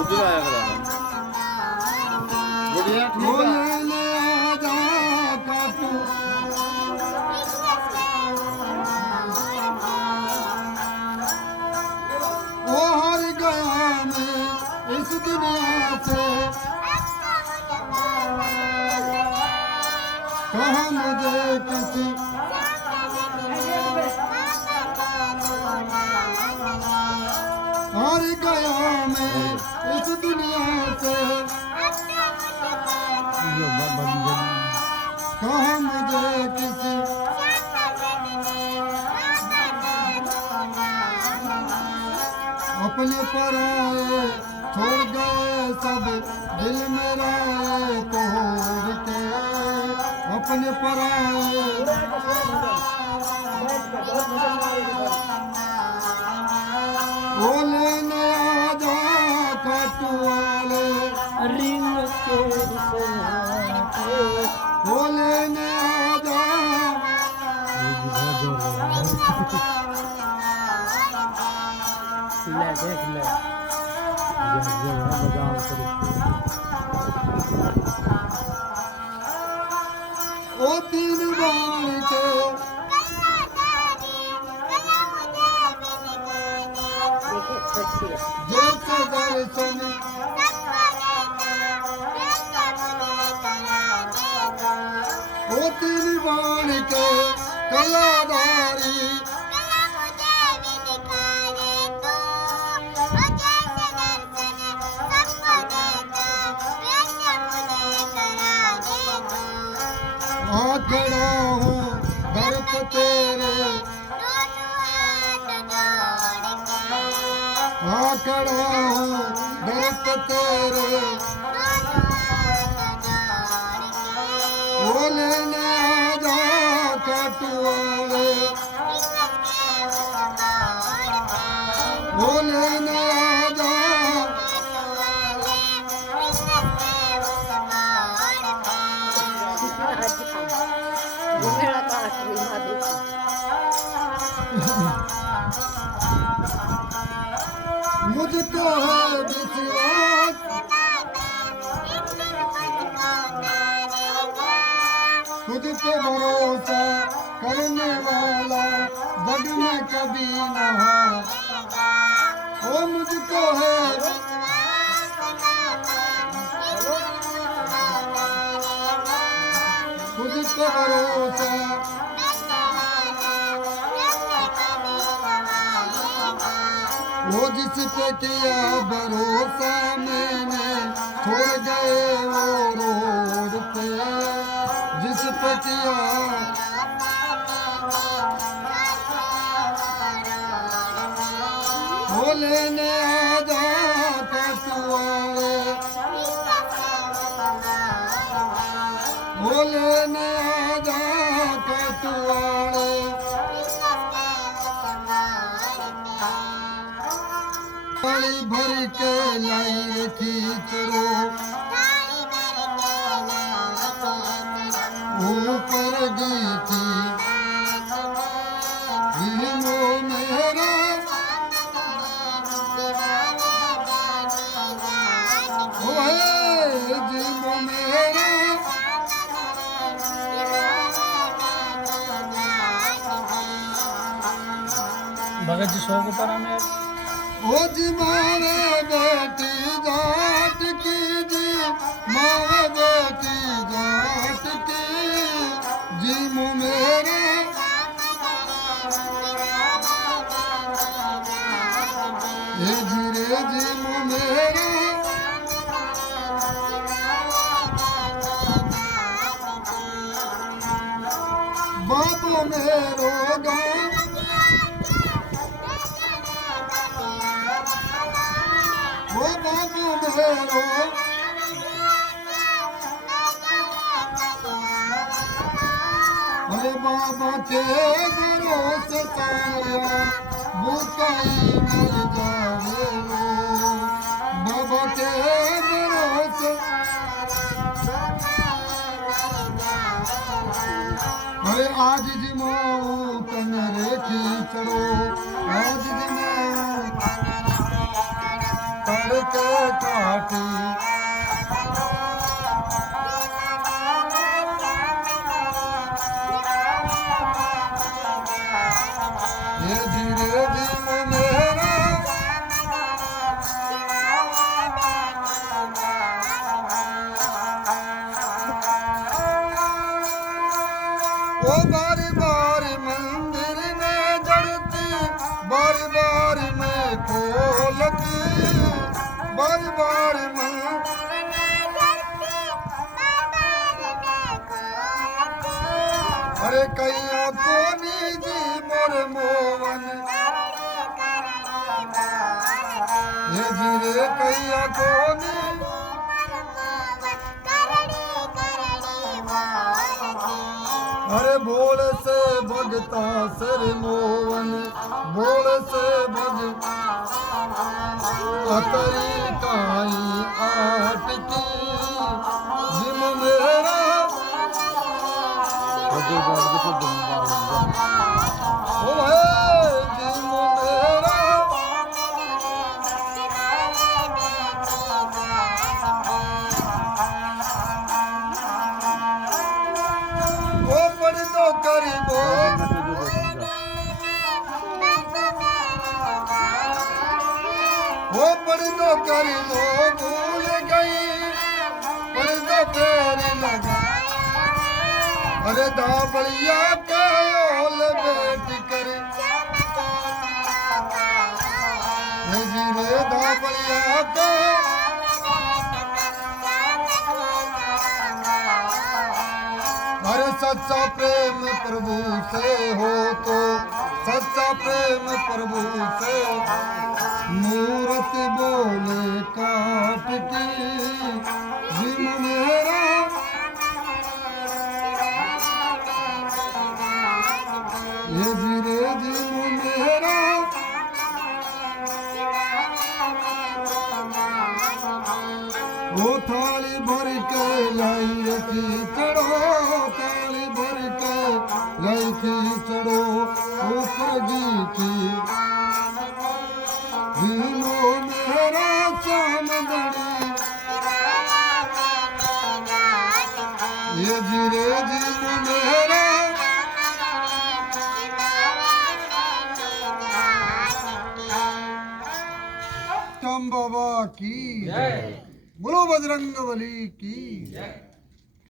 उधर आया करा बढ़िया ठीक है वो हार गया मैं इस दुनिया से कहा मुझे किसी हार गया मैं इस दुनिया से कहा मुझे किसी अपने पराए छोड़ गए सब दिल मेरा तोड़ के अपने पराए वो लेने आ जा काटू वाले रिंग के वो लेने आ जा ले देख ले वो तीन बाण के जैसे दर्शन वो तीन बाण के कलादारी खड़ा हूँ दर पे तेरे खड़ा हूँ दर पे तेरे वो लेने आ जा काटू वाले वो लेने आ जा मुझको है विश्वास खुद पे भरोसा करने वाला जग में कभी न हो वो मुझको है खुद पे भरोसा वो जिस पे किया भरोसा मैंने छोड़ गए वो रोड पे जिस पे किया वो लेने आ जा कटुआए वो लेने आ जा कटुआए थाली भर के लाई खींचो ऊपर गई थी जीवो मेरा ओए जीवो मेरा भगत जी सौ को पड़ा में ओ जी मारे बेटी जाट की जी मारे बेटी जाट की जी मेरे ये धीरे जी मेरे बाबू मेरो गाँव वो बाबू मेरो अरे बाबा के भरोसे साया बुकाई मर जावे लो बाबा के भरोसे अरे आज जी मोऊ कनरे खींचड़ो आज जी मोऊ के काटी ये धीरे धीरे मेरा वो बारी बारी मंदिर में जड़ती बारी बारी में खोलती बारी बारी में अरे कैया कोनी जी मोर मोवन ये धीरे कैया कोनी अरे बोल से भगता सर मोवन बोल से भगता अतरी काई आट की जिम मेरा ओ भाई जिम मेरा वो पढ़ तो करीबो वो पढ़ तो करीबो भूल गई पढ़ तो फेर लगा अरे दाबड़िया के ओल बेट कर ये जीरे दाबड़िया के अरे सच्चा प्रेम प्रभु से हो तो सच्चा प्रेम प्रभु से मूर्ति बोले काट की जिम मेरा ये धीरे जिम मेरा वो थाली भर के लाई रखी चढ़ो थाली भर के लाई की चढ़ो ऊपर जी की दिलो मेरा चांदनी ये धीरे जिम मेरा बाबा की बोलो बजरंग बली की